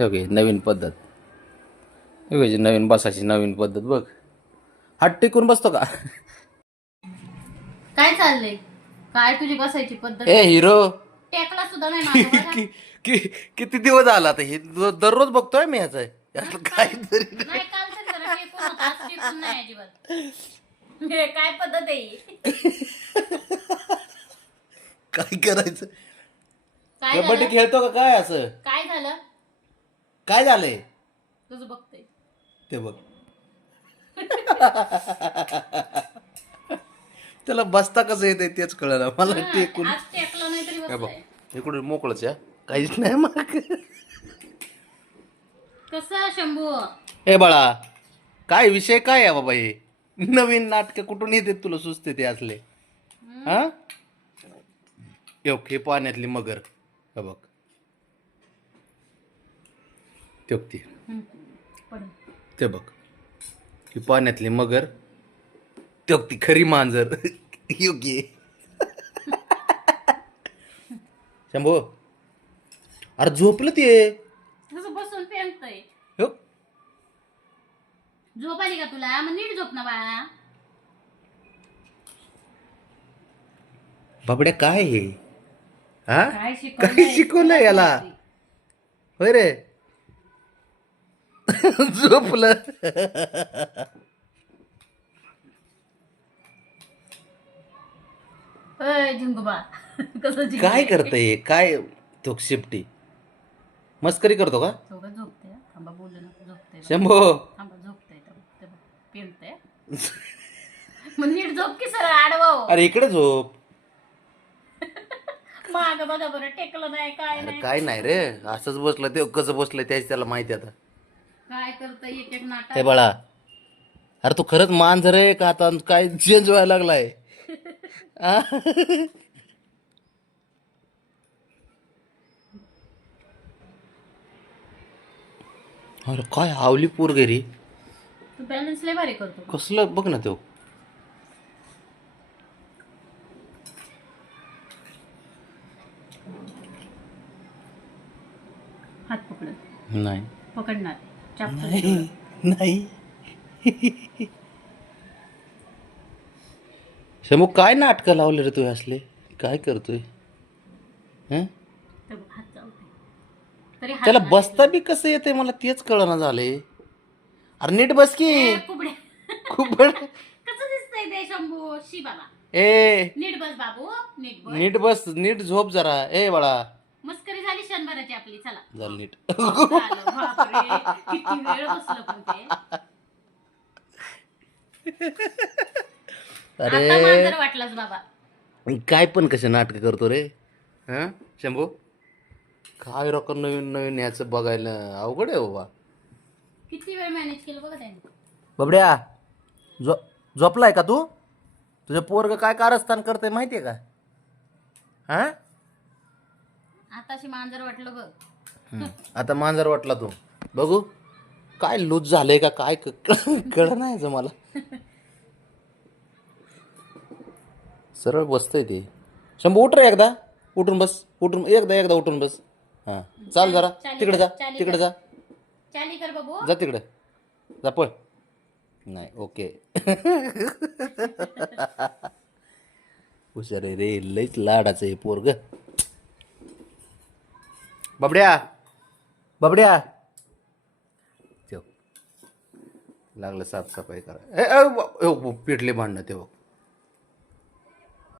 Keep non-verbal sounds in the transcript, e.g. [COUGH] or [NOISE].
Okay नवीन पद्धत. Okay नवीन बसायची नवीन पद्धत बघ. हात टेकून बसतो का? काय चाललंय? काय तुझी बसायची पद्धत? ए हिरो. टेकला सुद्धा नाही माझा बघा. किती दिवस झाला आता? हे द- दररोज बघतोय मी ह्याचं यातलं काहीतरी नाही काल तरी जरा टेकून होता आज टेकून नाही अजिबात. हे काय पद्धत आहे ही? [LAUGHS] काय करायचं? काय कबड्डी खेळतो का काय असं? काय झालं काय झालंय? तुझं ते बघ. त्याला बसता कसं येते तेच कळलं मला हा, टेकून. आज टेकला नाही तरी हे बघ बसतोय. इकडे मोकळच या. काहीच नाही मग कसं शंभू? ए बाळा काय विषय काय आहे बाबा हे? नवीन नाटक कुठून येते तुला सुचते ते असले? हा? योक हे पाण्यातली मगर. हे बघ. त्योक ती बघ ही पाण्यातली मगर त्योक ती खरी मांजर. [LAUGHS] योग्य [LAUGHS] शंभू अरे झोपलं ते. तसं बसून पेंगतय हो. झोप आली का तुला? मग नीट झोप ना बाळा. बाबड्या काय हे? हा? काय काय शिकवलंय याला? होय रे. झोपलं. काय करतय काय तो शिफ्टी मस्करी करतो का? शंभो. झोप की सर आडवा. अरे इकडे झोप. [LAUGHS] माग बघा बरं टेकलं नाही काय काय नाही रे. असंच बसलं ते कसं बसलं त्याची त्याला माहिती आता. काय करतं एक एक हे बाळा अरे तू खरंच मांजर आहे का आता? काय चेंज व्हायला लागलाय? आ? अरे काय आवली पोर घरी? तू बॅलन्स लय भारी करतो कसलं? बघ ना तो. हात पकडत. नाही. पकडणार. नाही नाही. शमू काय नाटकं लावले रे तू असले काय करतोय? हं? तरी हात त्याला बसता बी कसं येते मला तेच कळना झाले अरे नीट बस की. कुबड्या. खूप बड [LAUGHS] कसं दिसतंय ते शंभू? शी बाबा ए. नीट बस बाबू नीट बस. नीट बस नीट झोप जरा. ए बाळा. शंभराची आपली चला. झालं नीट. झालं, बापरे. किती वेळ बसलं पण ते. [LAUGHS] आता अरे मांजर वाटलाच बाबा. काय पण कसे नाटक करतो रे? हा? शंभू? काय रॉकर नवीन नवीन याचं बघायला? अवघड आहे बाबा. किती वेळ मॅनेज केलं बघा त्याने? बबड्या झो झोपलाय का तू? तुझं पोरग काय कारस्थान करते माहितीये का? हा? आताशी मांजर वाटलं बघ. हम्म. आता मांजर वाटला तू. बघू काय लूज झालंय का काय कळ नाही याचं मला. सरळ बसतंय ते. शंभू उठ रे एकदा. उठून बस. उठून एकदा एकदा उठून बस. हा. चाल जरा. तिकडे जा. तिकडे. जा. चाली कर बाबू जा तिकडे. जा पळ. नाही ओके. हुशार आहे रे. लईच लाडाचं आहे पोरग. बबड्या. बबड्या. लागलं साफसफाई करा. ए, ए, ब- ए, भांडणं ते बघ